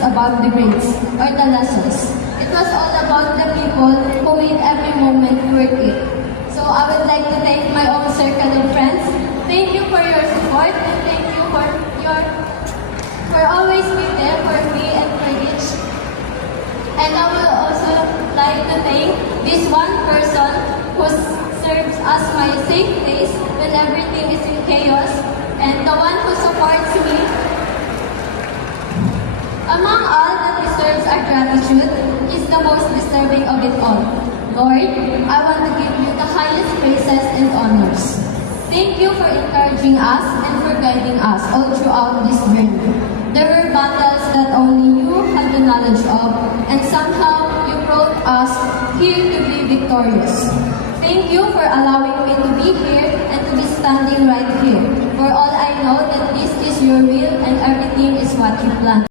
just about the grades or the lessons. It was all about the people who made every moment worth it. So I would like to thank my own circle of friends. Thank you for your support and thank you for always being there for me and for each. And I would also like to thank this one person who serves as my safe place when everything is in chaos, and the one who supports me. Among all that deserves our gratitude is the most deserving of it all. Lord, I want to give you the highest praises and honors. Thank you for encouraging us and for guiding us all throughout this journey. There were battles that only you had the knowledge of, and somehow you brought us here to be victorious. Thank you for allowing me to be here and to be standing right here. For all I know that this is your will and everything is what you planned.